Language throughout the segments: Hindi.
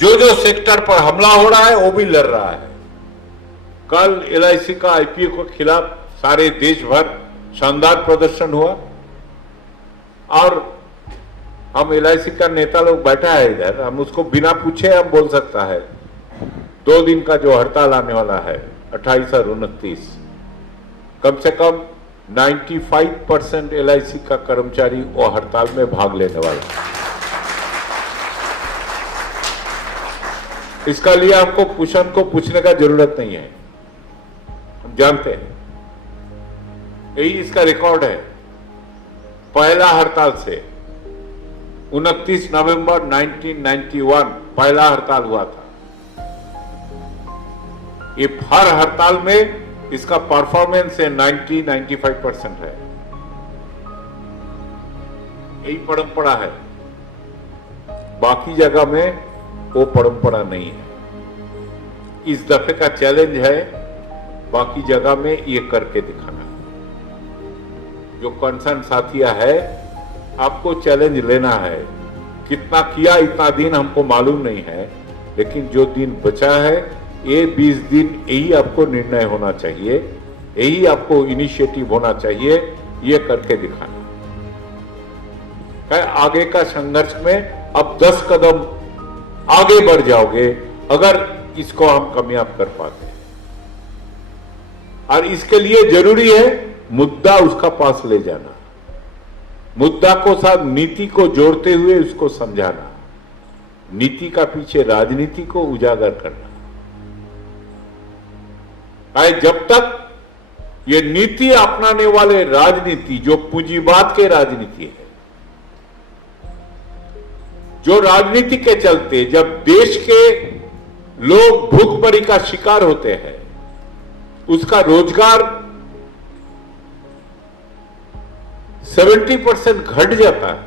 जो जो सेक्टर पर हमला हो रहा है वो भी लड़ रहा है। कल एलआईसी का आईपीओ के खिलाफ सारे देश भर शानदार प्रदर्शन हुआ और हम एलआईसी का नेता लोग बैठा है इधर, हम उसको बिना पूछे हम बोल सकता है 2 दिन का जो हड़ताल आने वाला है 28 और 29, कम से कम 95% एलआईसी का कर्मचारी वो हड़ताल में भाग लेने वाला है। इसका लिए आपको कुशन को पूछने का जरूरत नहीं है, हम जानते हैं, यही इसका रिकॉर्ड है। पहला हड़ताल से 29 नवंबर 1991 पहला हड़ताल हुआ था। ये हर हड़ताल में इसका परफॉर्मेंस है 90-95% है, यही परंपरा है। बाकी जगह में वो परंपरा नहीं है। इस दफे का चैलेंज है बाकी जगह में ये करके दिखाना। जो कंसर्न साथिया है, आपको चैलेंज लेना है। कितना किया इतना दिन हमको मालूम नहीं है, लेकिन जो दिन बचा है ये 20 दिन यही आपको निर्णय होना चाहिए, यही आपको इनिशिएटिव होना चाहिए, ये करके दिखाना। आगे का संघर्ष में अब 10 कदम आगे बढ़ जाओगे अगर इसको हम कामयाब कर पाते हैं। और इसके लिए जरूरी है मुद्दा उसका पास ले जाना, मुद्दा को साथ नीति को जोड़ते हुए उसको समझाना, नीति का पीछे राजनीति को उजागर करना। जब तक ये नीति अपनाने वाले राजनीति जो पूंजीवाद के राजनीति है, जो राजनीति के चलते जब देश के लोग भूखमरी का शिकार होते हैं, उसका रोजगार 70% घट जाता है।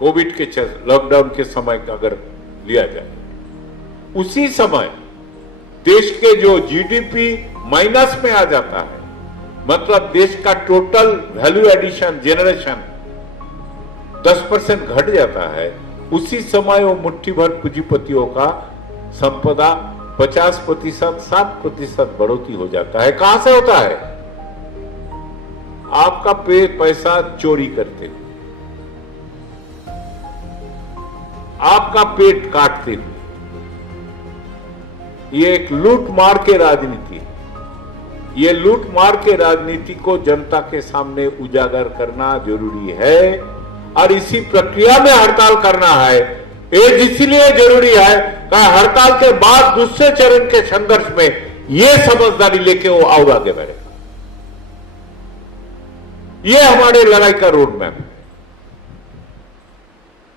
कोविड के लॉकडाउन के समय का अगर लिया जाए, उसी समय देश के जो जीडीपी माइनस में आ जाता है, मतलब देश का टोटल वैल्यू एडिशन जनरेशन 10% घट जाता है। उसी समय वो मुट्ठी भर पूंजीपतियों का संपदा 50%, 60% बढ़ोतरी हो जाता है। कहां से होता है? आपका पैसा चोरी करते हुए, आपका पेट काटते हुए। ये एक लूट मार के राजनीति है। ये लूट मार के राजनीति को जनता के सामने उजागर करना जरूरी है और इसी प्रक्रिया में हड़ताल करना है। ये इसीलिए जरूरी है कि हड़ताल के बाद दूसरे चरण के संघर्ष में ये समझदारी लेके वो और आगे बढ़ेगा। ये हमारे लड़ाई का रोड मैप है।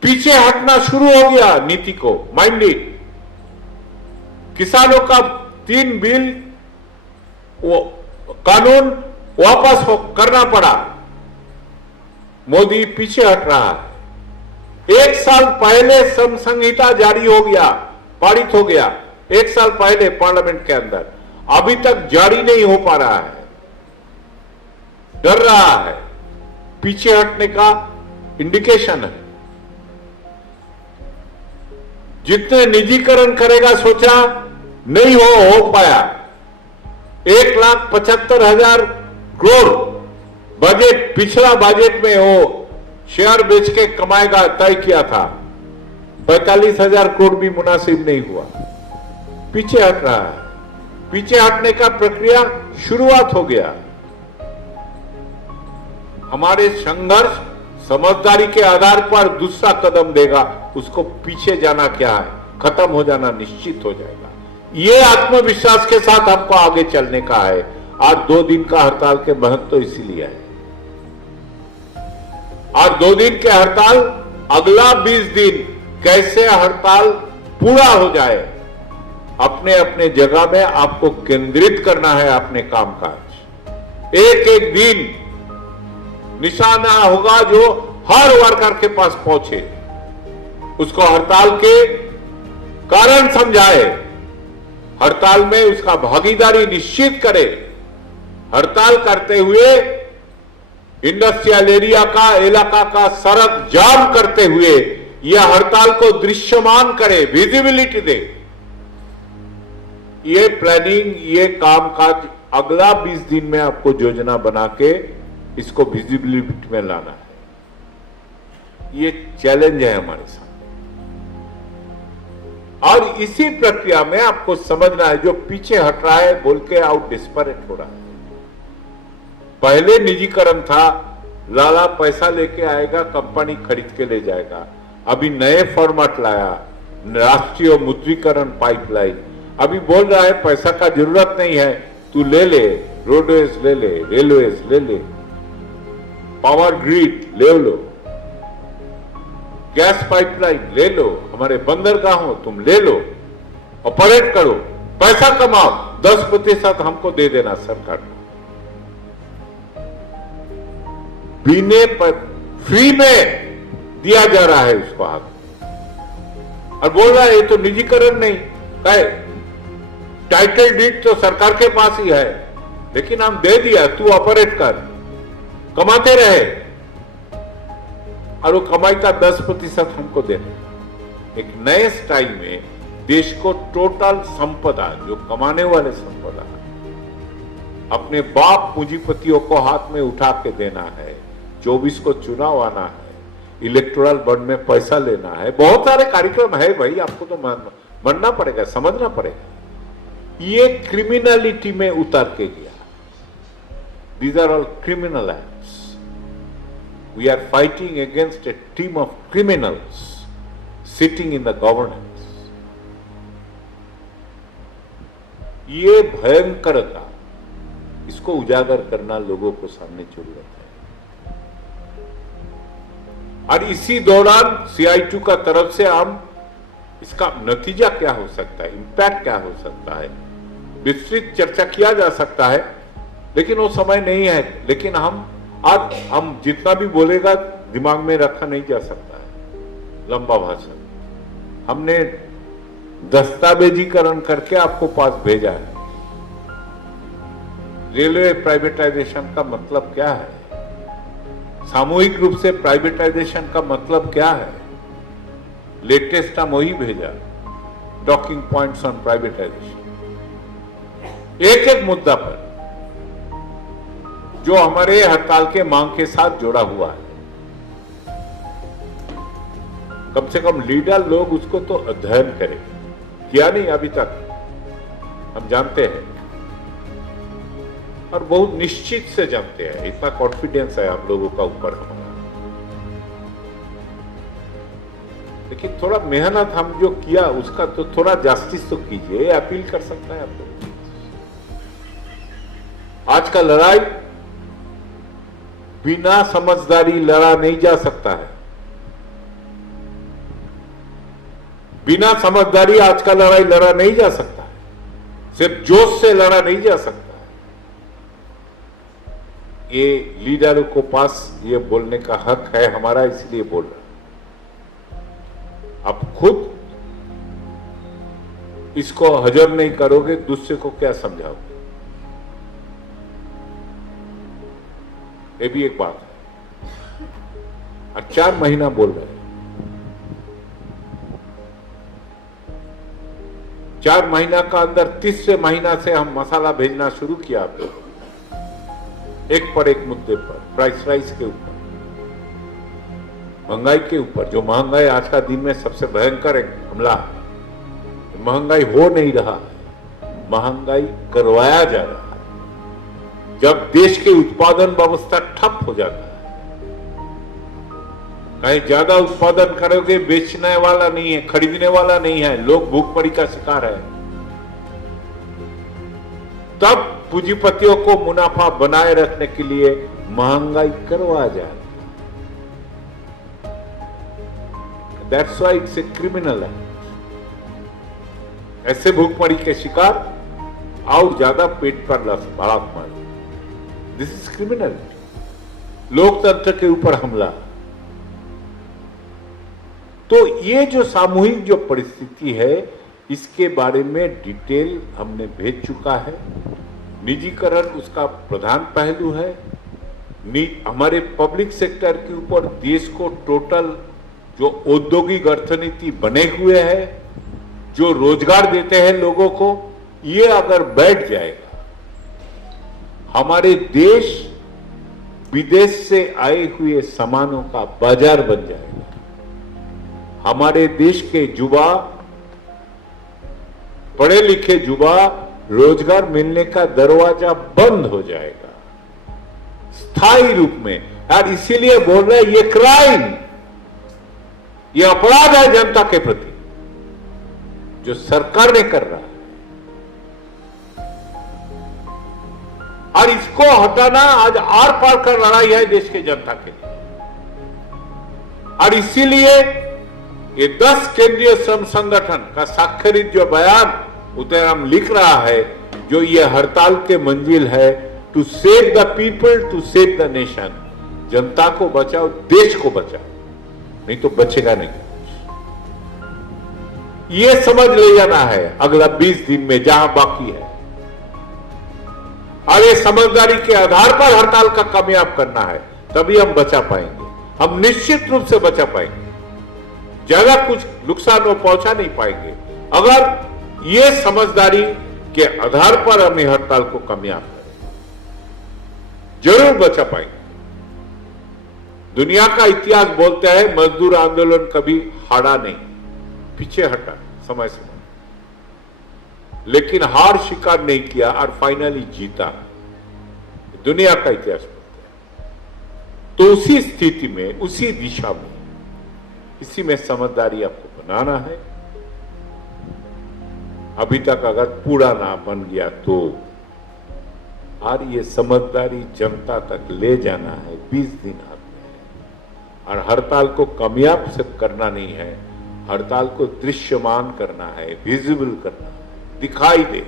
पीछे हटना शुरू हो गया नीति को, माइंडेड। किसानों का 3 बिल वो कानून वापस करना पड़ा, मोदी पीछे हट रहा है। 1 साल पहले श्रम संहिता जारी हो गया, पारित हो गया 1 साल पहले पार्लियामेंट के अंदर, अभी तक जारी नहीं हो पा रहा है, डर रहा है। पीछे हटने का इंडिकेशन है। जितने निजीकरण करेगा सोचा, नहीं हो पाया। 1,75,000 करोड़ बजट पिछला बजट में वो शेयर बेच के कमाएगा तय किया था, 45,000 करोड़ भी मुनासिब नहीं हुआ। पीछे हट रहा है। पीछे हटने का प्रक्रिया शुरुआत हो गया। हमारे संघर्ष समझदारी के आधार पर दूसरा कदम देगा, उसको पीछे जाना क्या है, खत्म हो जाना निश्चित हो जाएगा। ये आत्मविश्वास के साथ हमको आगे चलने का है। आज 2 दिन का हड़ताल के महत्व तो इसीलिए है। आज 2 दिन के हड़ताल, अगला 20 दिन कैसे हड़ताल पूरा हो जाए, अपने अपने जगह में आपको केंद्रित करना है अपने कामकाज। एक एक दिन निशाना होगा जो हर वर्कर के पास पहुंचे, उसको हड़ताल के कारण समझाए, हड़ताल में उसका भागीदारी निश्चित करे। हड़ताल करते हुए इंडस्ट्रियल एरिया का, इलाका का सड़क जाम करते हुए यह हड़ताल को दृश्यमान करे, विजिबिलिटी दे। ये प्लानिंग, ये कामकाज अगला 20 दिन में आपको योजना बना के इसको विजिबिलिटी में लाना है। ये चैलेंज है हमारे साथ। और इसी प्रक्रिया में आपको समझना है, जो पीछे हट रहा है बोल के आउट डिस्परेट हो रहा है। पहले निजीकरण था, लाला पैसा लेके आएगा, कंपनी खरीद के ले जाएगा। अभी नए फॉर्मेट लाया, राष्ट्रीय मुद्रीकरण पाइपलाइन। अभी बोल रहा है पैसा का जरूरत नहीं है, तू ले ले, रोडवेज ले ले, रेलवेज ले ले, पावर ग्रिड ले लो, गैस पाइपलाइन ले लो, हमारे बंदरगाहों तुम ले लो, ऑपरेट करो, पैसा कमाओ, 10% हमको दे देना सरकार को। बिने पर फ्री में दिया जा रहा है उसको हाथ, और बोल रहा है ये तो निजीकरण नहीं, टाइटल डीड तो सरकार के पास ही है, लेकिन हम दे दिया, तू ऑपरेट कर, कमाते रहे, और वो कमाई का 10% हमको देना। एक नए स्टाइल में देश को टोटल संपदा, जो कमाने वाले संपदा, अपने बाप पूंजीपतियों को हाथ में उठा के देना है। 24 को चुनाव आना है, इलेक्टोरल बॉन्ड में पैसा लेना है, बहुत सारे कार्यक्रम है भाई, आपको तो मानना पड़ेगा, समझना पड़ेगा। ये क्रिमिनलिटी में उतर के गया। These are all criminal acts. We are fighting against a team of criminals sitting in the governance. ये भयंकरता, इसको उजागर करना लोगों को सामने जरूरत है। और इसी दौरान CI2 का तरफ से हम इसका नतीजा क्या हो सकता है, इंपैक्ट क्या हो सकता है, विस्तृत चर्चा किया जा सकता है, लेकिन वो समय नहीं है। लेकिन हम जितना भी बोलेगा दिमाग में रखा नहीं जा सकता है लंबा भाषण। हमने दस्तावेजीकरण करके आपको पास भेजा है। रेलवे प्राइवेटाइजेशन का मतलब क्या है, सामूहिक रूप से प्राइवेटाइजेशन का मतलब क्या है, लेटेस्ट हम वही भेजा, टॉकिंग पॉइंट्स ऑन प्राइवेटाइजेशन। एक एक मुद्दा पर जो हमारे हड़ताल के मांग के साथ जुड़ा हुआ है, कम से कम लीडर लोग उसको तो अध्ययन करें। किया नहीं अभी तक, हम जानते हैं, और बहुत निश्चित से जानते हैं, इतना कॉन्फिडेंस है आप लोगों का ऊपर हमारा। लेकिन थोड़ा मेहनत हम जो किया उसका तो थोड़ा जस्टिस तो कीजिए, अपील कर सकता है आप लोग। आज का लड़ाई बिना समझदारी लड़ा नहीं जा सकता है। बिना समझदारी आज का लड़ाई लड़ा नहीं जा सकता है, सिर्फ जोश से लड़ा नहीं जा सकता है। ये लीडरों को पास ये बोलने का हक है हमारा, इसलिए बोल रहा। आप खुद इसको हजम नहीं करोगे, दूसरे को क्या समझाओगे? ये भी एक बात है। और 4 महीना बोल रहे हैं, 4 महीना का अंदर तीसरे महीना से हम मसाला भेजना शुरू किया आप लोगों, एक पर एक मुद्दे पर, प्राइस राइस के ऊपर, महंगाई के ऊपर। जो महंगाई आज का दिन में सबसे भयंकर एक हमला, महंगाई हो नहीं रहा है, महंगाई करवाया जा रहा है। जब देश की उत्पादन व्यवस्था ठप हो जाता है, कहीं ज्यादा उत्पादन करोगे, बेचने वाला नहीं है, खरीदने वाला नहीं है, लोग भूखमरी का शिकार है, तब पूंजीपतियों को मुनाफा बनाए रखने के लिए महंगाई करवाया जाए। That's why it's a criminal है। ऐसे भूखमरी के शिकार और ज्यादा पेट पर लात मार, दिस इज क्रिमिनल। लोकतंत्र के ऊपर हमला। तो ये जो सामूहिक जो परिस्थिति है, इसके बारे में डिटेल हमने भेज चुका है। निजीकरण उसका प्रधान पहलू है। हमारे पब्लिक सेक्टर के ऊपर देश को टोटल जो औद्योगिक अर्थनीति बने हुए हैं, जो रोजगार देते हैं लोगों को, ये अगर बैठ जाएगा, हमारे देश विदेश से आए हुए सामानों का बाजार बन जाएगा। हमारे देश के युवा, पढ़े लिखे युवा, रोजगार मिलने का दरवाजा बंद हो जाएगा स्थायी रूप में। यार इसीलिए बोल रहे हैं, ये क्राइम, ये अपराध है जनता के प्रति जो सरकार ने कर रहा है, और इसको हटाना आज आर पार का लड़ाई है देश के जनता के लिए। और इसीलिए ये 10 केंद्रीय श्रम संगठन का स्वाक्षरित जो बयान उदयराम लिख रहा है, जो ये हड़ताल के मंजिल है, to save the people, to save the nation. जनता को बचाओ, देश को बचाओ, नहीं तो बचेगा नहीं। ये समझ ले जाना है अगला 20 दिन में जहां बाकी है, और ये समझदारी के आधार पर हड़ताल का कामयाब करना है, तभी हम बचा पाएंगे। हम निश्चित रूप से बचा पाएंगे, ज्यादा कुछ नुकसान वो पहुंचा नहीं पाएंगे अगर ये समझदारी के आधार पर हम हड़ताल को कामयाब करें, जरूर बचा पाएंगे। दुनिया का इतिहास बोलता है मजदूर आंदोलन कभी हारा नहीं, पीछे हटा समय समय, लेकिन हार स्वीकार नहीं किया और फाइनली जीता। दुनिया का इतिहास बोलता है। तो उसी स्थिति में, उसी दिशा में, इसी में समझदारी आपको बनाना है। अभी तक अगर पूरा ना बन गया तो, और ये समझदारी जनता तक ले जाना है। 20 दिन हाथ में है, और हड़ताल को कामयाब से करना नहीं है, हड़ताल को दृश्यमान करना है, विजिबल करना है, दिखाई दे।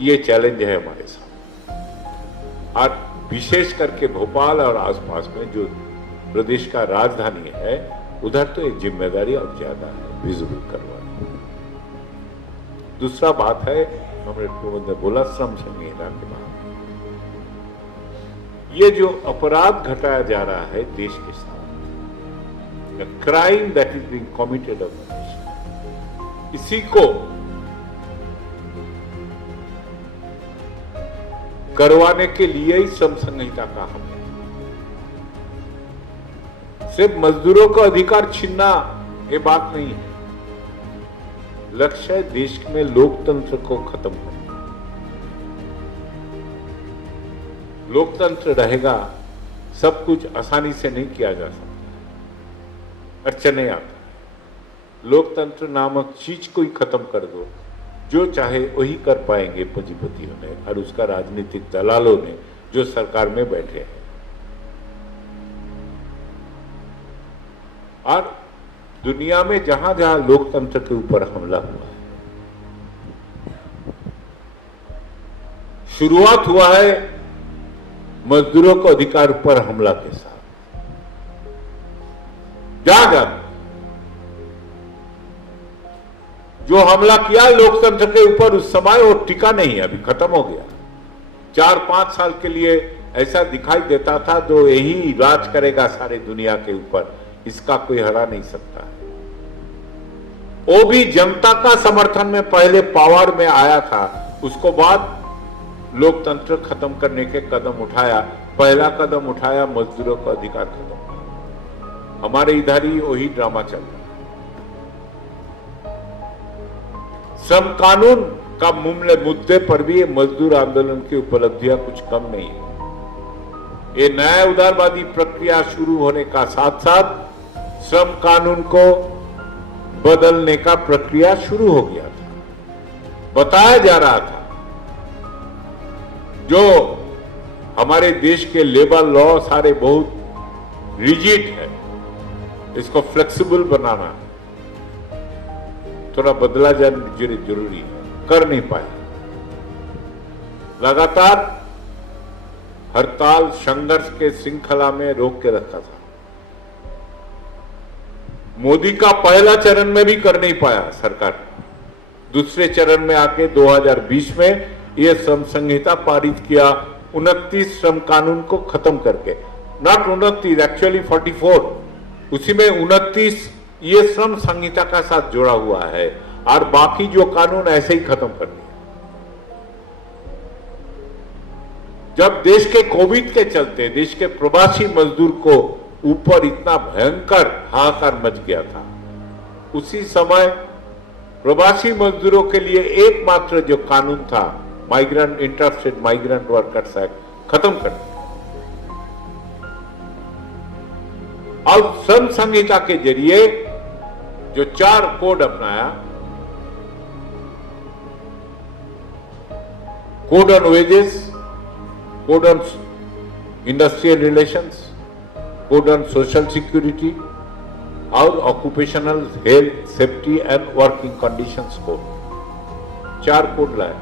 ये चैलेंज है हमारे साथ। और विशेष करके भोपाल और आसपास में जो प्रदेश का राजधानी है, उधर तो एक जिम्मेदारी और ज्यादा है, विजिबल करवाना। दूसरा बात है, हमारे प्रबंधक ने बोला श्रम संहिता के बाद ये जो अपराध घटाया जा रहा है देश के साथ, the crime that is being committed of the nation, इसी को करवाने के लिए ही श्रम संहिता का हम सिर्फ मजदूरों को अधिकार छीनना ये बात नहीं है। लक्ष्य है देश में लोकतंत्र को खत्म करना। लोकतंत्र रहेगा, सब कुछ आसानी से नहीं किया जा सकता, अड़चने आता है। लोकतंत्र नामक चीज को ही खत्म कर दो, जो चाहे वही कर पाएंगे पूंजीपतियों ने और उसका राजनीतिक दलालों ने जो सरकार में बैठे हैं। और दुनिया में जहां जहां लोकतंत्र के ऊपर हमला हुआ है, शुरुआत हुआ है मजदूरों को अधिकार पर हमला के साथ। जहां जहां जो हमला किया लोकतंत्र के ऊपर, उस समय वो टिका नहीं, अभी खत्म हो गया। 4-5 साल के लिए ऐसा दिखाई देता था जो यही राज करेगा सारे दुनिया के ऊपर, इसका कोई हरा नहीं सकता है। वो भी जनता का समर्थन में पहले पावर में आया था, उसको बाद लोकतंत्र खत्म करने के कदम उठाया। पहला कदम उठाया मजदूरों का अधिकार खत्म करना। हमारे इधर ही वही ड्रामा चल रहा है। श्रम कानून का मुद्दे पर भी मजदूर आंदोलन की उपलब्धियां कुछ कम नहीं है। ये नया उदारवादी प्रक्रिया शुरू होने का साथ साथ श्रम कानून को बदलने का प्रक्रिया शुरू हो गया था। बताया जा रहा था जो हमारे देश के लेबर लॉ सारे बहुत रिजिड है, इसको फ्लेक्सिबल बनाना थोड़ा बदला जाना जरूरी है, कर नहीं पाए। लगातार हड़ताल संघर्ष के श्रृंखला में रोक के रखा था। मोदी का पहला चरण में भी कर नहीं पाया सरकार। दूसरे चरण में आके 2020 में यह श्रम संहिता पारित किया, 29 श्रम कानून को खत्म करके नॉट 29, एक्चुअली 44, उसी में 29 ये श्रम संहिता का साथ जोड़ा हुआ है और बाकी जो कानून ऐसे ही खत्म कर दिया। जब देश के कोविड के चलते देश के प्रवासी मजदूर को ऊपर इतना भयंकर हाहाकार मच गया था, उसी समय प्रवासी मजदूरों के लिए एकमात्र जो कानून था, migrant interstate migrant workers act, खत्म कर दिया। अब श्रम संहिता के जरिए जो 4 कोड अपनाया, code on wages, code on industrial relations, code on social security और occupational health safety and working conditions code, 4 code लाए।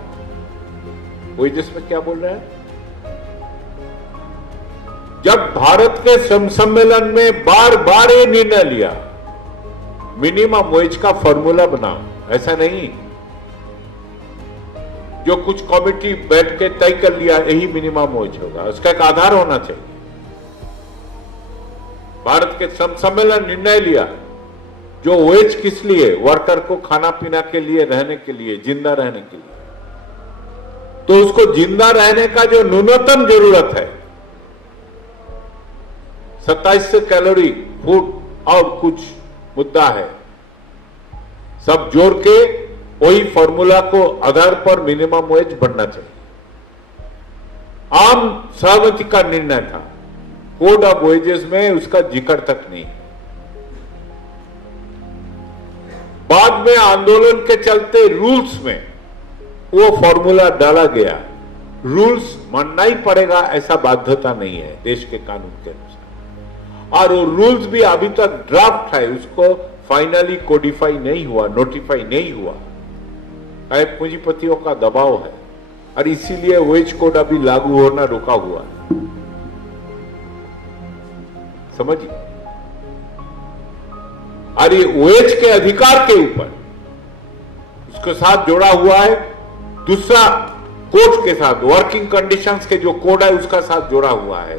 वेजेस में क्या बोल रहे हैं? जब भारत के श्रम सम्मेलन में बार बार ये निर्णय लिया, मिनिमम वेज का फॉर्मूला बनाओ, ऐसा नहीं जो कुछ कमेटी बैठ के तय कर लिया यही मिनिमम वेज होगा, उसका एक आधार होना चाहिए। भारत के श्रम सम्मेलन निर्णय लिया जो वेज किस लिए, वर्कर को खाना पीना के लिए, रहने के लिए, जिंदा रहने के लिए, तो उसको जिंदा रहने का जो न्यूनतम जरूरत है 2700 कैलोरी फूड और कुछ मुद्दा है, सब जोड़ के वही फॉर्मूला को आधार पर मिनिमम वेज बनना चाहिए। आम सहमति का निर्णय था, कोड ऑफ वेजेस में उसका जिक्र तक नहीं। बाद में आंदोलन के चलते रूल्स में वो फॉर्मूला डाला गया। रूल्स मानना ही पड़ेगा ऐसा बाध्यता नहीं है देश के कानून के अनुसार, और वो रूल्स भी अभी तक ड्राफ्ट है, उसको फाइनली कोडिफाई नहीं हुआ, नोटिफाई नहीं हुआ। पूंजीपतियों का दबाव है और इसीलिए वेज कोड अभी लागू होना रुका हुआ है। समझिए, और ये वेज के अधिकार के ऊपर उसके साथ जोड़ा हुआ है दूसरा कोड के साथ, वर्किंग कंडीशंस के जो कोड है उसका साथ जोड़ा हुआ है,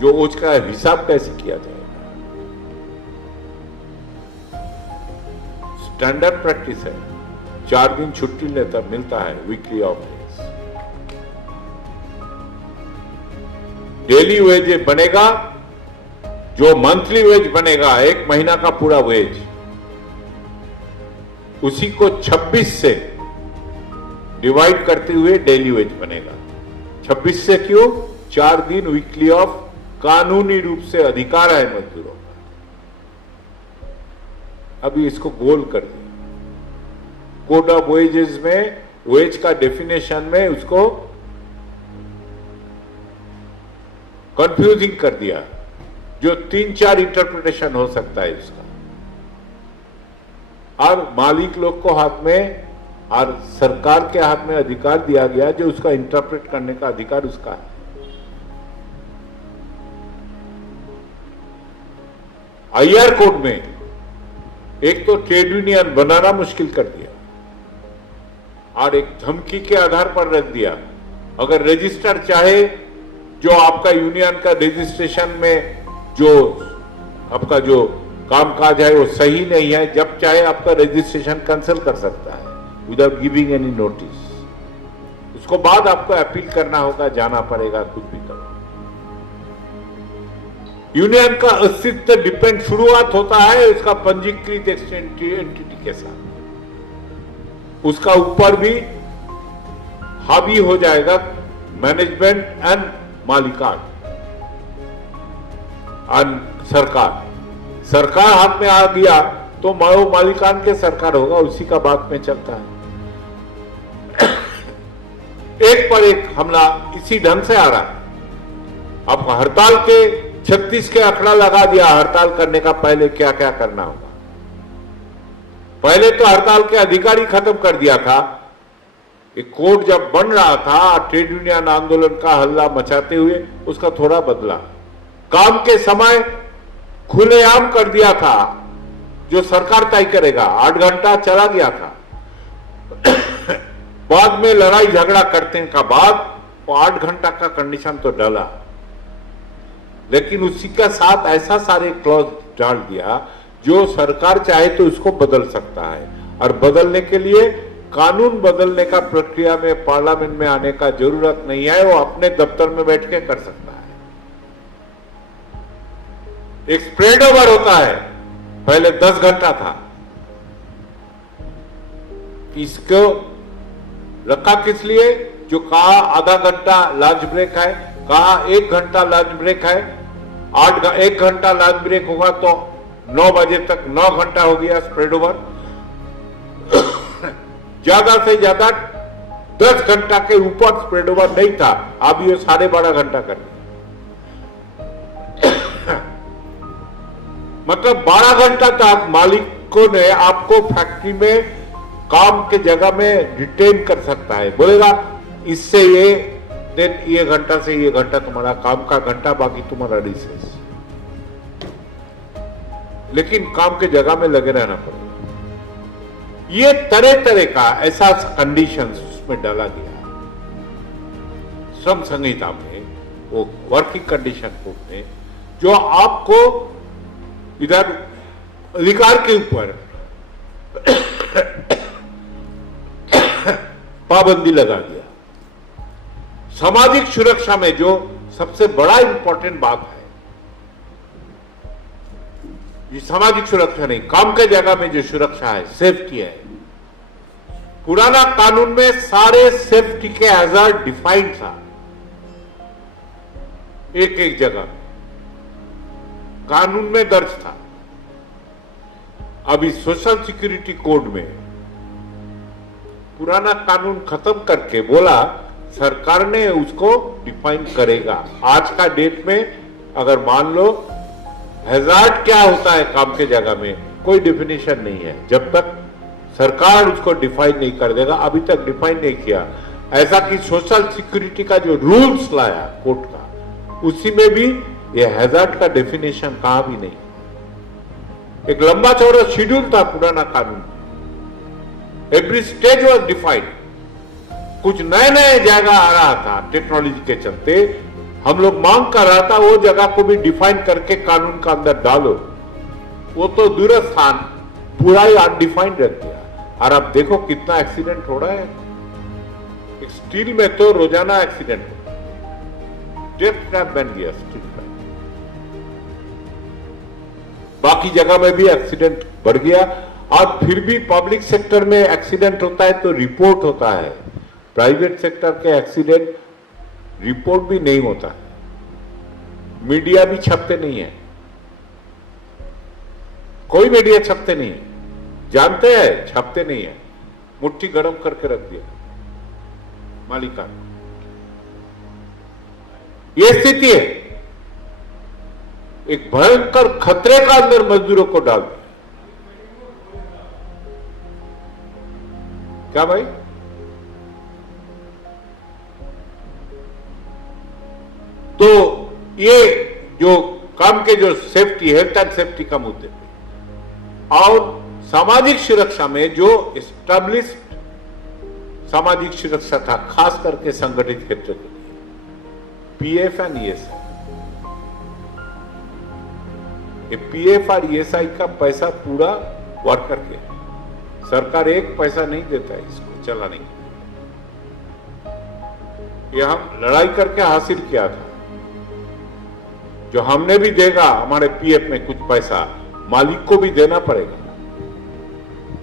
जो उसका हिसाब कैसे किया जाएगा। स्टैंडर्ड प्रैक्टिस है, 4 दिन छुट्टी लेता मिलता है, weekly off days. Daily veg बनेगा, जो मंथली वेज बनेगा 1 महीना का पूरा वेज, उसी को 26 से डिवाइड करते हुए डेली वेज बनेगा। 26 से क्यों? 4 दिन वीकली ऑफ कानूनी रूप से अधिकार है मजदूरों का। अभी इसको गोल कर दिया, कोड ऑफ वेजेस में वेज का डेफिनेशन में उसको कंफ्यूजिंग कर दिया, जो 3-4 इंटरप्रिटेशन हो सकता है इसका, और मालिक लोग को हाथ में और सरकार के हाथ में अधिकार दिया गया जो उसका इंटरप्रेट करने का अधिकार उसका है। आईआर कोड में एक तो ट्रेड यूनियन बनाना मुश्किल कर दिया और एक धमकी के आधार पर रख दिया, अगर रजिस्टर चाहे जो आपका यूनियन का रजिस्ट्रेशन में जो आपका जो कामकाज है वो सही नहीं है, जब चाहे आपका रजिस्ट्रेशन कैंसिल कर सकता है विदाउट गिविंग एनी नोटिस। उसको बाद आपको अपील करना होगा, जाना पड़ेगा, कुछ भी करो। यूनियन का अस्तित्व डिपेंड शुरुआत होता है उसका पंजीकृत एंटिटी के साथ, उसका ऊपर भी हावी हो जाएगा मैनेजमेंट एंड मालिकान एंड सरकार हाथ में आ गया तो मालिकान के सरकार होगा, उसी का बात में चलता है। एक पर एक हमला इसी ढंग से आ रहा है। अब हड़ताल के 36 के आंकड़ा लगा दिया, हड़ताल करने का पहले क्या क्या करना होगा। पहले तो हड़ताल के अधिकार ही खत्म कर दिया था। कि कोर्ट जब बन रहा था ट्रेड यूनियन आंदोलन का हल्ला मचाते हुए उसका थोड़ा बदला, काम के समय खुलेआम कर दिया था, जो सरकार तय करेगा। 8 घंटा चला गया था। बाद में लड़ाई झगड़ा करने का बाद वो 8 घंटा का कंडीशन तो डाला। लेकिन उसी का साथ ऐसा सारे क्लॉज डाल दिया जो सरकार चाहे तो उसको बदल सकता है, और बदलने के लिए कानून बदलने का प्रक्रिया में पार्लियामेंट में आने का जरूरत नहीं है, वो अपने दफ्तर में बैठ के कर सकता है। एक स्प्रेड ओवर होता है, पहले 10 घंटा था, इसको रखा किस लिए? जो कहा आधा घंटा लंच ब्रेक है, कहा 1 घंटा लंच ब्रेक है, 1 घंटा लंच ब्रेक होगा तो 9 बजे तक 9 घंटा हो गया स्प्रेड ओवर। ज्यादा से ज्यादा 10 घंटा के ऊपर स्प्रेड ओवर नहीं था, अब ये 12.5 घंटा कर दिया। मतलब 12 घंटा तक मालिकों ने आपको फैक्ट्री में काम के जगह में डिटेन कर सकता है, बोलेगा इससे ये घंटा से ये घंटा तुम्हारा काम का घंटा, बाकी तुम्हारा रिसेस, लेकिन काम के जगह में लगे रहना पड़ेगा। ये तरह तरह का ऐसा कंडीशंस उसमें डाला गया श्रम संहिता में, वो वर्किंग कंडीशन कोड में, जो आपको इधर अधिकार के ऊपर पाबंदी लगा दिया। सामाजिक सुरक्षा में जो सबसे बड़ा इंपॉर्टेंट बात है, ये सामाजिक सुरक्षा नहीं, काम के जगह में जो सुरक्षा है, सेफ्टी है। पुराना कानून में सारे सेफ्टी के हैजार्ड डिफाइंड था, एक एक जगह कानून में दर्ज था। अभी सोशल सिक्योरिटी कोड में पुराना कानून खत्म करके बोला सरकार ने उसको डिफाइन करेगा। आज का डेट में अगर मान लो हैजार्ड क्या होता है काम के जगह में, कोई डिफिनेशन नहीं है जब तक सरकार उसको डिफाइन नहीं कर देगा। अभी तक डिफाइन नहीं किया, ऐसा कि सोशल सिक्योरिटी का जो रूल्स लाया कोर्ट का, उसी में भी ये हैजार्ड का डेफिनेशन कहां भी नहीं। एक लंबा चौड़ा शेड्यूल था पुराना कानून, एवरी स्टेज वॉज डिफाइंड। कुछ नए नए जगह आ रहा था टेक्नोलॉजी के चलते, हम लोग मांग कर रहा था वो जगह को भी डिफाइन करके कानून का अंदर डालो, वो तो दूरस्थान पूरा ही अनडिफाइंड रख दिया। और अब देखो कितना एक्सीडेंट हो रहा है, स्टील में तो रोजाना एक्सीडेंट हो, डेथ ट्रैप बन गया स्टील का। बाकी जगह में भी एक्सीडेंट बढ़ गया, और फिर भी पब्लिक सेक्टर में एक्सीडेंट होता है तो रिपोर्ट होता है, प्राइवेट सेक्टर के एक्सीडेंट रिपोर्ट भी नहीं होता है, मीडिया भी छपते नहीं है, कोई मीडिया छपते नहीं है, जानते हैं छपते नहीं है, मुट्ठी गरम करके रख दिया मालिका। ये स्थिति है, एक भयंकर खतरे का अंदर मजदूरों को डाल दिया। क्या भाई? तो ये जो काम के जो सेफ्टी, हेल्थ एंड सेफ्टी का मुद्दे पे, और सामाजिक सुरक्षा में जो एस्टैब्लिश्ड सामाजिक सुरक्षा था, खास करके संगठित क्षेत्र के लिए, पीएफ एंड ईएसआई। ये पीएफ और ईएसआई का पैसा पूरा वर्कर के, सरकार एक पैसा नहीं देता है इसको चलाने के लिए। ये हम लड़ाई करके हासिल किया था, जो हमने भी देगा हमारे पीएफ में कुछ पैसा मालिक को भी देना पड़ेगा।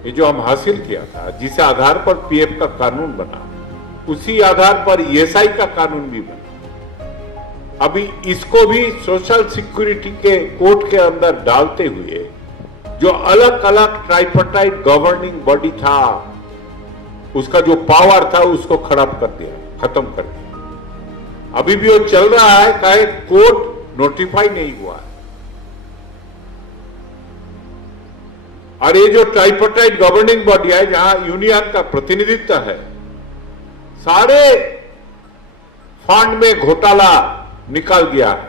ये जो हम हासिल किया था, जिस आधार पर पीएफ का कानून बना, उसी आधार पर ईएसआई का कानून भी बना। अभी इसको भी सोशल सिक्योरिटी के कोड के अंदर डालते हुए जो अलग अलग ट्राइपार्टाइट गवर्निंग बॉडी था, उसका जो पावर था उसको खराब कर दिया, खत्म कर दिया। अभी भी वो चल रहा है, काहे कोड नोटिफाई नहीं हुआ है। और ये जो ट्राइपार्टाइट गवर्निंग बॉडी है, जहां यूनियन का प्रतिनिधित्व है, सारे फंड में घोटाला निकाल गया है,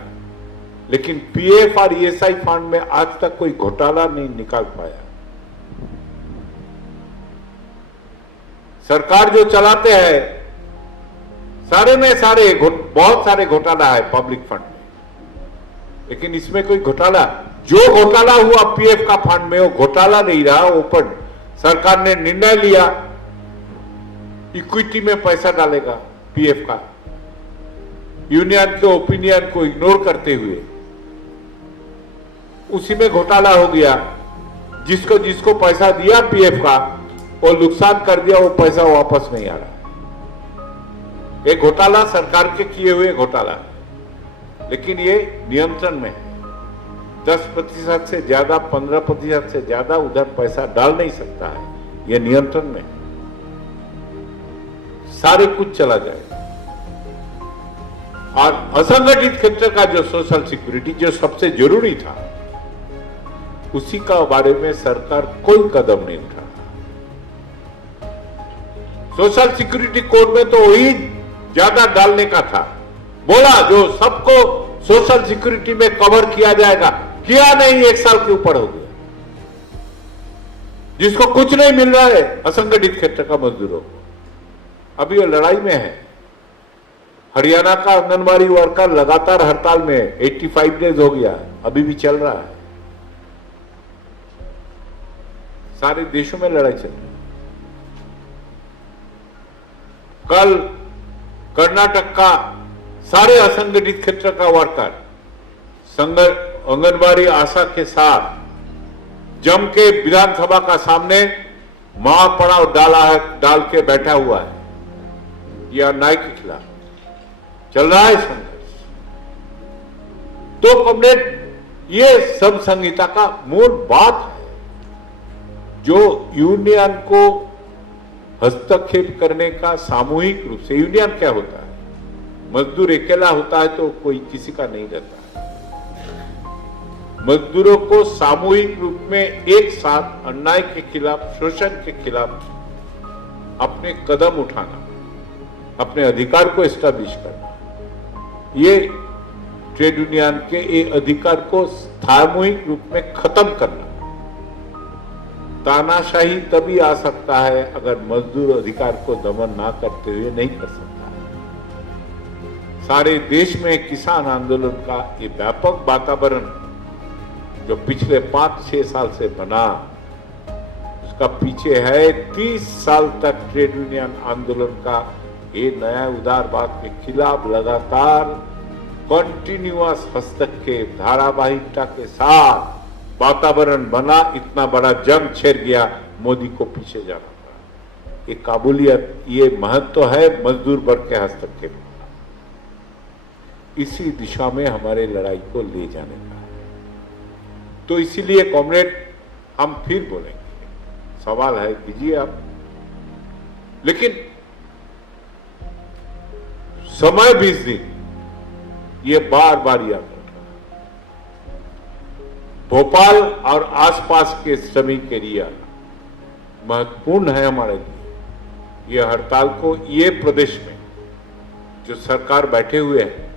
लेकिन पीएफ और ईएसआई फंड में आज तक कोई घोटाला नहीं निकाल पाया। सरकार जो चलाते हैं, सारे में सारे बहुत सारे घोटाला है पब्लिक फंड में। लेकिन इसमें कोई घोटाला, जो घोटाला हुआ पीएफ का फंड में, वो घोटाला नहीं रहा। ऊपर सरकार ने निर्णय लिया इक्विटी में पैसा डालेगा पीएफ का, यूनियन के ओपिनियन को इग्नोर करते हुए उसी में घोटाला हो गया। जिसको जिसको पैसा दिया पीएफ का वो नुकसान कर दिया, वो पैसा वापस नहीं आ रहा। ये घोटाला सरकार के किए हुए घोटाला है, लेकिन ये नियंत्रण में है। 10% से ज्यादा, 15% से ज्यादा उधर पैसा डाल नहीं सकता है, ये नियंत्रण में है। सारे कुछ चला जाएगा। और असंगठित क्षेत्र का जो सोशल सिक्योरिटी, जो सबसे जरूरी था, उसी का बारे में सरकार कोई कदम नहीं उठा। सोशल सिक्योरिटी कोड में तो वही ज्यादा डालने का था, बोला जो सबको सोशल सिक्योरिटी में कवर किया जाएगा, किया नहीं, 1 साल के ऊपर हो गया। जिसको कुछ नहीं मिल रहा है असंगठित क्षेत्र का मजदूरों को, अभी वो लड़ाई में है। हरियाणा का आंगनबाड़ी वर्कर लगातार हड़ताल में 85 डेज हो गया, अभी भी चल रहा है। सारे देशों में लड़ाई चल रही है। कल कर्नाटक का सारे असंगठित क्षेत्र का वर्कर आंगनबाड़ी आशा के साथ जम के विधानसभा का सामने महापड़ाव डाल के बैठा हुआ है। यह अन्याय के खिलाफ चल रहा है संघर्ष। तो कॉमरेड, ये सब संहिता का मूल बात है, जो यूनियन को हस्तक्षेप करने का सामूहिक रूप से। यूनियन क्या होता है? मजदूर अकेला होता है तो कोई किसी का नहीं रहता। मजदूरों को सामूहिक रूप में एक साथ अन्याय के खिलाफ, शोषण के खिलाफ अपने कदम उठाना, अपने अधिकार को एस्टैब्लिश करना, ये ट्रेड यूनियन के ये अधिकार को सामूहिक रूप में खत्म करना। तानाशाही तभी आ सकता है अगर मजदूर अधिकार को दमन ना करते हुए नहीं कर सकता है। सारे देश में किसान आंदोलन का ये व्यापक वातावरण जो पिछले 5-6 साल से बना, उसका पीछे है 30 साल तक ट्रेड यूनियन आंदोलन का ये नया उदारवाद के खिलाफ लगातार कंटिन्यूअस हस्तक्षेप, धारावाहिकता के साथ वातावरण बना। इतना बड़ा जंग छिड़ गया, मोदी को पीछे जाना पड़ा। ये काबुलियत, ये महत्व है मजदूर वर्ग के हस्तक्षेप। इसी दिशा में हमारे लड़ाई को ले जाने का है। तो इसीलिए कॉमरेड, हम फिर बोलेंगे, सवाल है कीजिए आप, लेकिन समय 20 दिन, ये बार बार याद रखना। भोपाल और आसपास के श्रमिक एरिया महत्वपूर्ण है हमारे लिए। ये हड़ताल को, ये प्रदेश में जो सरकार बैठे हुए हैं,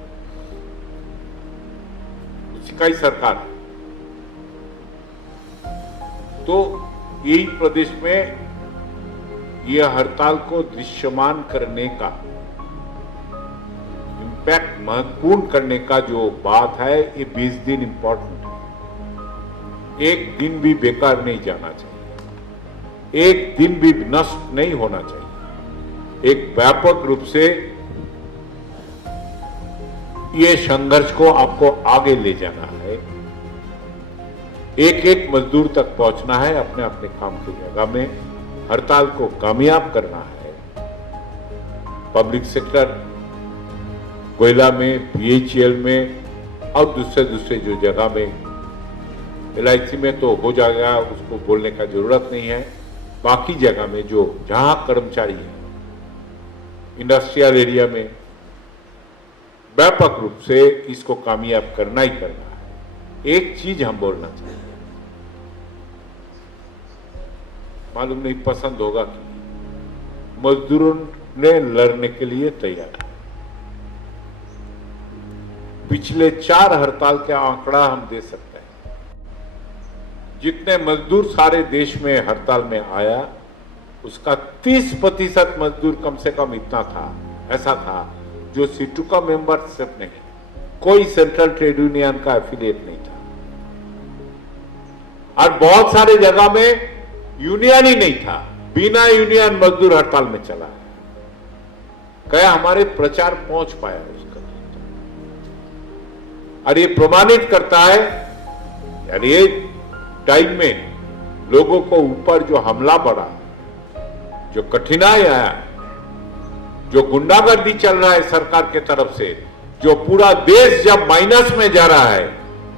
उसी का ही सरकार है, तो यही प्रदेश में ये हड़ताल को दृश्यमान करने का, इम्पैक्ट महत्वपूर्ण करने का जो बात है, ये 20 दिन इंपॉर्टेंट है। एक दिन भी बेकार नहीं जाना चाहिए, एक दिन भी नष्ट नहीं होना चाहिए। एक व्यापक रूप से ये संघर्ष को आपको आगे ले जाना है, एक एक मजदूर तक पहुंचना है, अपने अपने काम की जगह में हड़ताल को कामयाब करना है। पब्लिक सेक्टर, कोयला में, बीएचईएल में और दूसरे जो जगह में, LIC में तो हो जाएगा, उसको बोलने का जरूरत नहीं है। बाकी जगह में जो जहां कर्मचारी है, इंडस्ट्रियल एरिया में व्यापक रूप से इसको कामयाब करना ही करना है। एक चीज हम बोलना चाहिए, मालूम नहीं पसंद होगा कि मजदूरों ने लड़ने के लिए तैयार है। पिछले 4 हड़ताल का आंकड़ा हम दे सकते हैं। जितने मजदूर सारे देश में हड़ताल में आया, उसका 30% मजदूर कम से कम इतना था, ऐसा था जो सीटू का मेंबरशिप नहीं, कोई सेंट्रल ट्रेड यूनियन का एफिलिएट नहीं था और बहुत सारे जगह में यूनियन ही नहीं था, बिना यूनियन मजदूर हड़ताल में चला है। क्या हमारे प्रचार पहुंच पाया उसका? और ये प्रमाणित करता है यार ये टाइम में लोगों को ऊपर जो हमला पड़ा, जो कठिनाई आया, जो गुंडागर्दी चल रहा है सरकार के तरफ से, जो पूरा देश जब माइनस में जा रहा है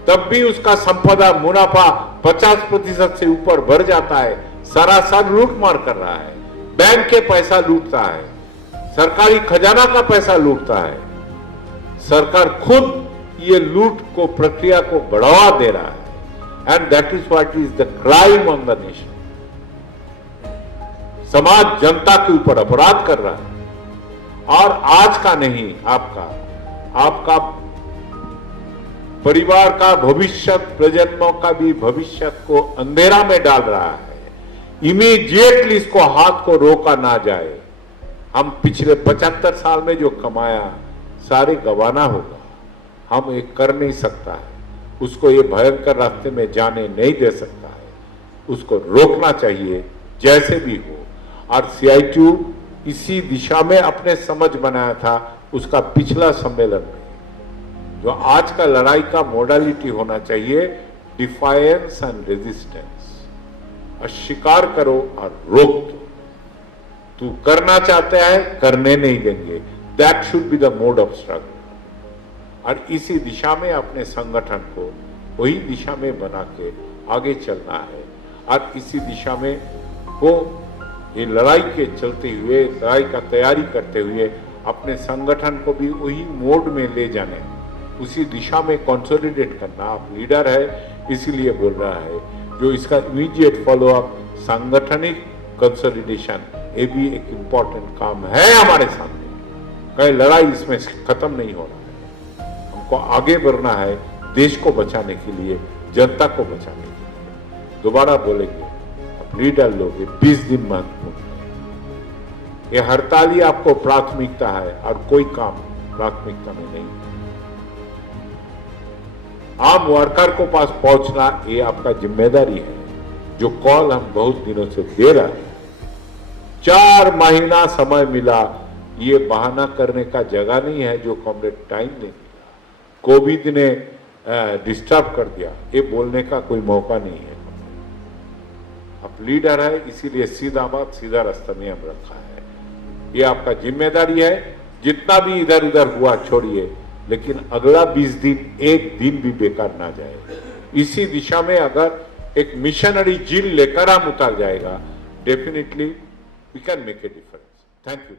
तब भी उसका संपदा मुनाफा 50% से ऊपर बढ़ जाता है, सरासर लूटमार कर रहा है, बैंक के पैसा लूटता है, सरकारी खजाना का पैसा लूटता है, सरकार खुद ये लूट को प्रक्रिया को बढ़ावा दे रहा है। And that is what is the crime on the nation. समाज जनता के ऊपर अपराध कर रहा है और आज का नहीं, आपका परिवार का भविष्य, प्रजन्मों का भी भविष्य को अंधेरा में डाल रहा है। इमीडिएटली इसको हाथ को रोका ना जाए। हम पिछले 75 साल में जो कमाया सारे गंवाना होगा, हम एक कर नहीं सकता है, उसको ये भयंकर रास्ते में जाने नहीं दे सकता है, उसको रोकना चाहिए जैसे भी हो। और CITU इसी दिशा में अपने समझ बनाया था उसका पिछला सम्मेलन में। जो आज का लड़ाई का मोडालिटी होना चाहिए डिफायंस एंड रेजिस्टेंस, अस्वीकार करो और रोक दो। तू करना चाहता है, करने नहीं देंगे, that should be the mode of struggle. और इसी दिशा में अपने संगठन को वही दिशा में बना के आगे चलना है। और इसी दिशा में वो ये लड़ाई के चलते हुए, लड़ाई का तैयारी करते हुए अपने संगठन को भी वही मोड में ले जाने, उसी दिशा में कंसोलिडेट करना। आप लीडर है इसीलिए बोल रहा है, जो इसका इमीडिएट फॉलोअप सांगठनिक कंसोलिडेशन, ये भी एक इम्पॉर्टेंट काम है हमारे सामने। कहीं लड़ाई इसमें खत्म नहीं हो रहा है, हमको आगे बढ़ना है देश को बचाने के लिए, जनता को बचाने के लिए। दोबारा बोलेंगे, आप लीडर लोग, 20 दिन महत्वपूर्ण है। ये हड़ताल ही आपको प्राथमिकता है और कोई काम प्राथमिकता में नहीं। आम वर्कर को पास पहुंचना ये आपका जिम्मेदारी है। जो कॉल हम बहुत दिनों से दे रहे हैं, 4 महीना समय मिला, ये बहाना करने का जगह नहीं है जो कॉमरेड टाइम नहीं मिला, कोविड ने डिस्टर्ब कर दिया, ये बोलने का कोई मौका नहीं है। आप लीडर है इसीलिए सीधा बात, सीधा रास्ता नियम रखा है। ये आपका जिम्मेदारी है। जितना भी इधर उधर हुआ छोड़िए, लेकिन अगला 20 दिन एक दिन भी बेकार ना जाए। इसी दिशा में अगर एक मिशनरी जील लेकर हम उतर जाएगा, definitely we can make a difference. Thank you.